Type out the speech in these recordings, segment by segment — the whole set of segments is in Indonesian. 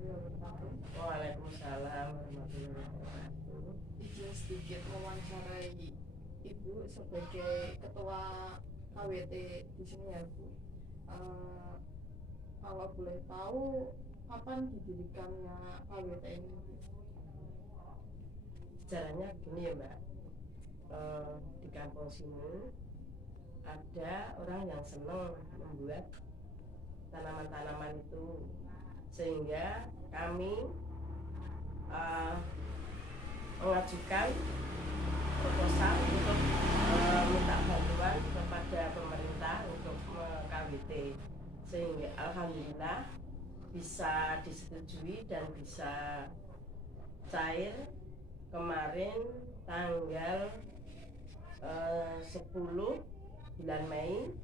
Waalaikumsalam warahmatullahi wabarakatuh. Izin sedikit mewawancarai Ibu sebagai Ketua KWT di sini ya Bu. Kalau boleh tahu kapan didirikannya KWT ini Bu? Caranya begini ya Mbak, di kampung sini ada orang yang senang membuat tanaman-tanaman itu, sehingga kami mengajukan proposal untuk minta bantuan kepada pemerintah untuk KWT, sehingga alhamdulillah bisa disetujui dan bisa cair kemarin tanggal 10 bulan Mei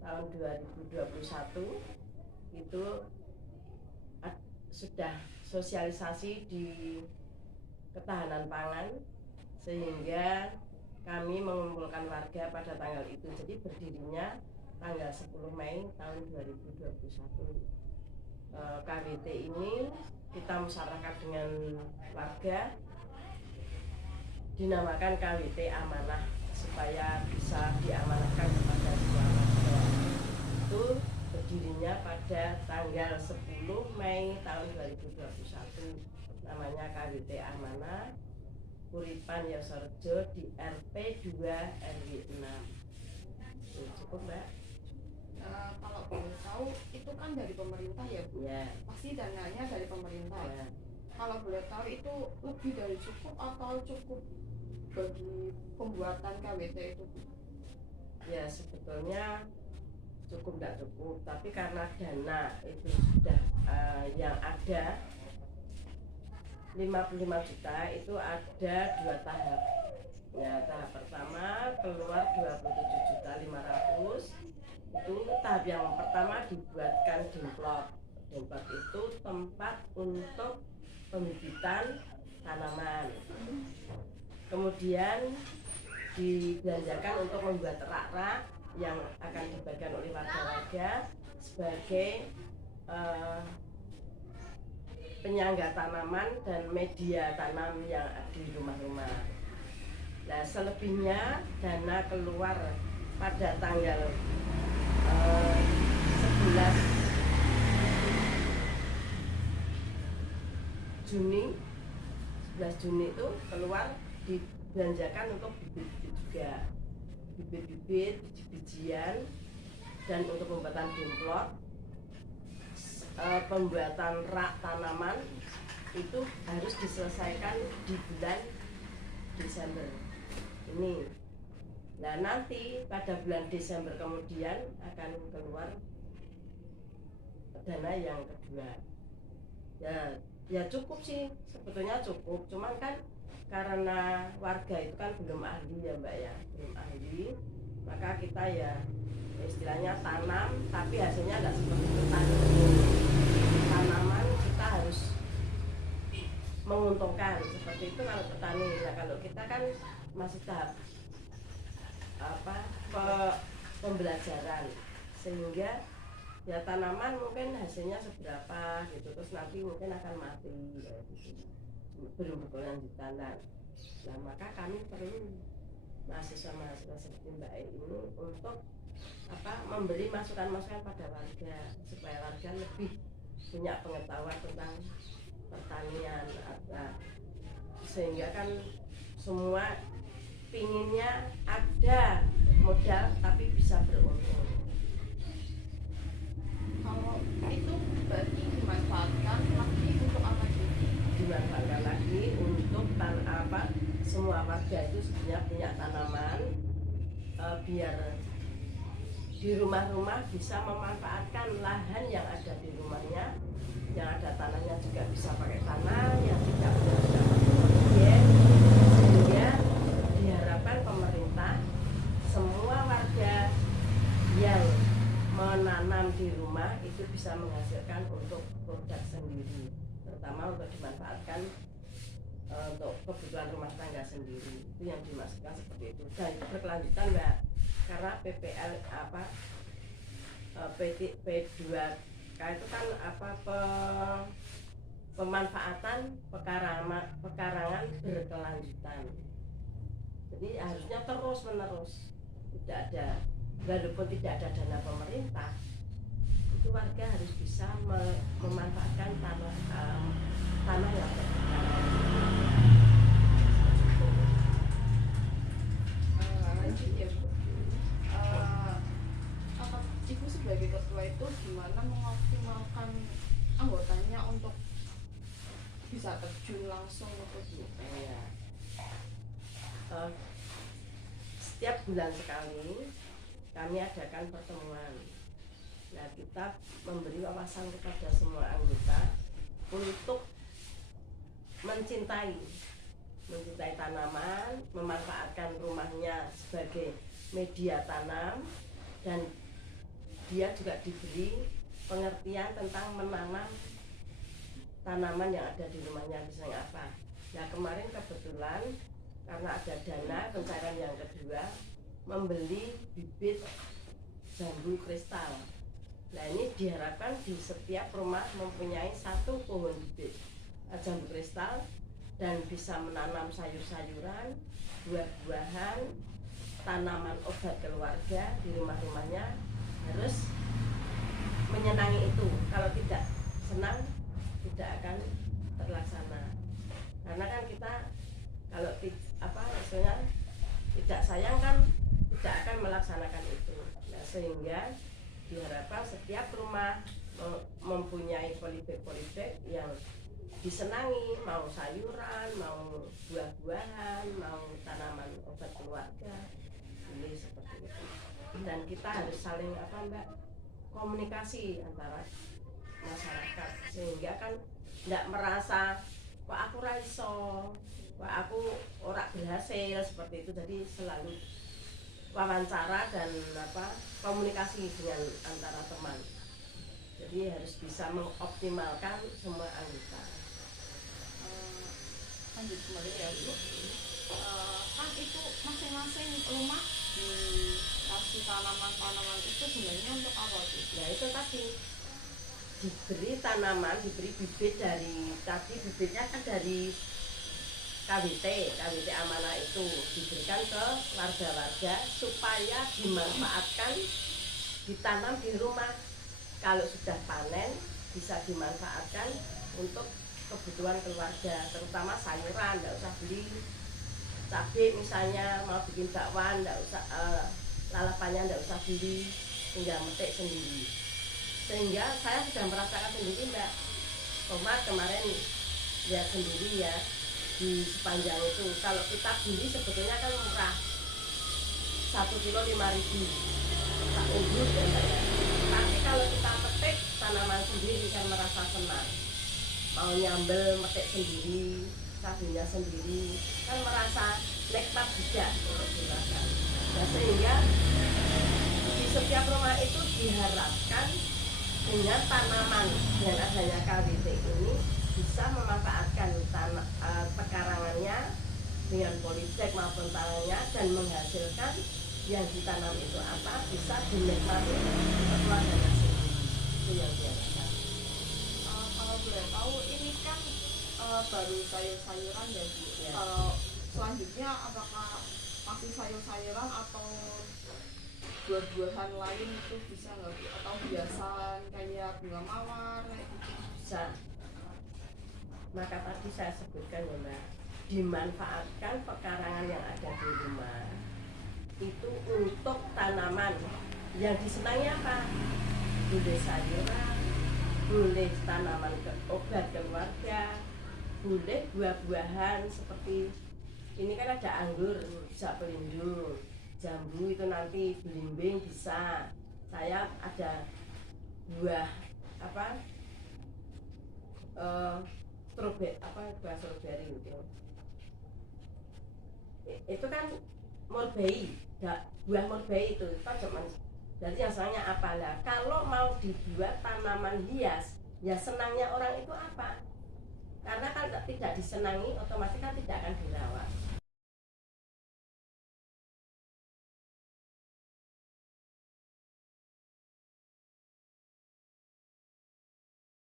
tahun 2021 itu sudah sosialisasi di ketahanan pangan, sehingga kami mengumpulkan warga pada tanggal itu. Jadi berdirinya tanggal 10 Mei tahun 2021. KWT ini kita musyawarahkan dengan warga, dinamakan KWT amanah supaya bisa diamanahkan kepada semua warga. Itu berdirinya pada tanggal 10 Mei tahun 2021. Namanya KWT amanah Uripan Yosorjo di RT 2 RW 6. Cukup Mbak. Kalau boleh tahu itu kan dari pemerintah ya Bu? Ya. Pasti dananya dari pemerintah Ya. Kalau boleh tahu itu lebih dari cukup atau cukup bagi pembuatan KWT itu Bu? Ya sebetulnya cukup nggak cukup, tapi karena dana itu sudah yang ada 55 juta, itu ada 2 tahap. Ya, tahap pertama keluar 27.500.000. Itu tahap yang pertama dibuatkan demplot. Demplot itu tempat untuk pembibitan tanaman. Kemudian dibelanjakan untuk membuat rak-rak yang akan dibagikan oleh warga-warga sebagai penyangga tanaman dan media tanam yang ada di rumah-rumah. Nah, selebihnya dana keluar pada tanggal 11 Juni itu keluar dibelanjakan untuk bibit-bibit juga, bibit-bibit, biji-bijian, dan untuk pembuatan demplot, pembuatan rak tanaman itu harus diselesaikan di bulan Desember ini. Nah, nanti pada bulan Desember kemudian akan keluar dana yang kedua. Ya cukup sih, sebetulnya cukup, cuman kan karena warga itu kan belum ahli ya Mbak ya, belum ahli, maka kita ya istilahnya tanam tapi hasilnya tidak seperti petani. Tanaman kita harus menguntungkan, seperti itu kalau petani. Ya kalau kita kan masih tahap pembelajaran, sehingga ya tanaman mungkin hasilnya seberapa gitu, terus nanti mungkin akan mati ya, gitu. Belum berkelanjutan. Nah maka kami perlu mahasiswa-mahasiswa seperti Mbak ini untuk memberi masukan-masukan pada warga supaya warga lebih punya pengetahuan tentang pertanian, sehingga kan semua pinginnya ada modal tapi bisa beruntung. Kalau itu berarti dimanfaatkan lagi untuk apa jadi? Dimanfaatkan lagi untuk semua warga itu sebenarnya punya tanaman, biar di rumah-rumah bisa memanfaatkan lahan yang ada di rumahnya, yang ada tanahnya juga bisa pakai tanah, yang tidak bisa pakai, sehingga diharapkan pemerintah semua warga yang menanam di rumah itu bisa menghasilkan untuk produk sendiri, terutama untuk dimanfaatkan untuk kebutuhan rumah tangga sendiri. Itu yang dimaksudkan seperti itu. Dan berkelanjutan Mbak, karena PPL P2K itu kan pemanfaatan pekarangan berkelanjutan. Jadi harusnya terus menerus, tidak ada, walaupun tidak ada dana pemerintah, itu warga harus bisa memanfaatkan tanah yang berpekarangan. Lanjut ya Bu. Ibu sebagai ketua itu gimana mengoptimalkan anggotanya untuk bisa terjun langsung ke Bu? Ya. Setiap bulan sekali kami adakan pertemuan. Nah, kita memberi wawasan kepada semua anggota untuk mencintai tanaman, memanfaatkan rumahnya sebagai media tanam, dan dia juga diberi pengertian tentang menanam tanaman yang ada di rumahnya, misalnya apa. Nah, kemarin kebetulan karena ada dana pencairan yang kedua, membeli bibit jambu kristal. Nah, ini diharapkan di setiap rumah mempunyai 1 pohon bibit jambu kristal dan bisa menanam sayur-sayuran, buah-buahan, tanaman obat keluarga di rumah-rumahnya. Harus menyenangi itu. Kalau tidak senang, tidak akan terlaksana. Karena kan kita kalau maksudnya tidak sayang kan tidak akan melaksanakan itu. Nah, sehingga diharapkan setiap rumah mempunyai polybag yang disenangi, mau sayuran, mau buah-buahan, mau tanaman obat keluarga, ini seperti itu. Dan kita harus saling komunikasi antara masyarakat, sehingga kan tidak merasa kok aku raiso, kok aku ora berhasil, seperti itu. Jadi selalu wawancara dan komunikasi dengan antara teman. Jadi harus bisa mengoptimalkan semua anggota. Lanjut kembali ya Bu. Kan itu masing-masing rumah dikasih tanaman-tanaman itu sebenarnya untuk apa Bu? Nah, itu tadi diberi tanaman, diberi bibit dari tadi, bibitnya kan dari KWT amanah itu diberikan ke warga-warga supaya dimanfaatkan, ditanam di rumah. Kalau sudah panen bisa dimanfaatkan untuk kebutuhan keluarga, terutama sayuran, tidak usah beli. Cabai misalnya mau bikin bakwan, tidak usah lalapannya tidak usah beli, tinggal metik sendiri. Sehingga saya sudah merasakan sendiri Mbak, kemarin lihat sendiri ya, di sepanjang itu kalau kita beli sebetulnya kan murah, 1 kilo 5.000 tak unggul dan banyak. Tapi kalau kita petik tanaman sendiri kan merasa senang, mau nyambel metik sendiri, cabenya sendiri, kan merasa nikmat juga untuk dimakan. Nah, sehingga di setiap rumah itu diharapkan dengan tanaman, dengan adanya KWT ini bisa memanfaatkan pekarangannya dengan polybag maupun tanahnya dan menghasilkan yang ditanam itu apa bisa dinikmati keluarganya sendiri. Itu yang diharapkan. Kalau boleh tahu ini kan baru sayur-sayuran ya Bu. Ya. Selanjutnya apakah masih sayur-sayuran atau buah-buahan lain itu bisa nggak Bu? Atau hiasan kayak bunga mawar kayak gitu? Bisa. Maka tadi saya sebutkan ya Mbak, dimanfaatkan pekarangan yang ada di rumah itu untuk tanaman yang disenangi apa? Boleh sayuran, boleh tanaman obat keluarga, boleh buah-buahan seperti ini kan ada anggur bisa pelindung, jambu itu nanti belimbing bisa. Saya ada buah strawberry itu. Itu kan murbei, buah murbei itu zaman. Jadi yang senangnya apa lah? Kalau mau dibuat tanaman hias, ya senangnya orang itu apa? Karena kan tidak disenangi, otomatis kan tidak akan dirawat.